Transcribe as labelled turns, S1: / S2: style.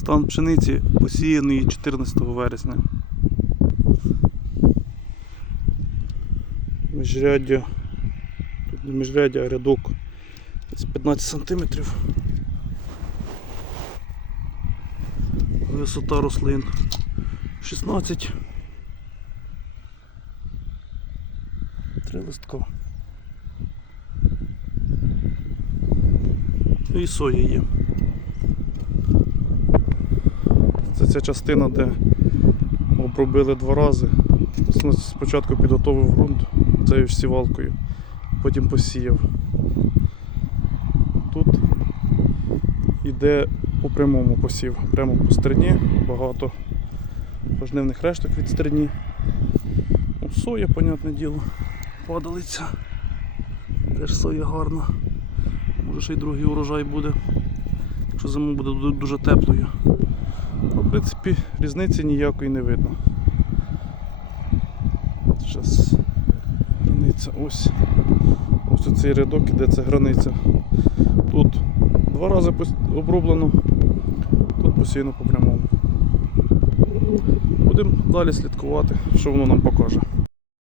S1: Стан пшениці посіяний 14 вересня. Міжряддя. Тут не міжряддя, а рядок десь 15 сантиметрів. Висота рослин 16. Три листка. І соя є. Це ця частина, де обробили два рази. Спочатку підготовив ґрунт цією ж сівалкою, потім посіяв. Тут іде по прямому посів, прямо по стерні, багато пожнивних решток від стерні. Ну, соя, понятне діло, падалиця. Теж соя гарна. Може ще й другий урожай буде, якщо зима буде дуже теплою. В принципі, різниці ніякої не видно. Зараз границя ось. Ось оцей рядок іде, це границя. Тут два рази оброблено, тут постійно по прямому. Будемо далі слідкувати, що воно нам покаже.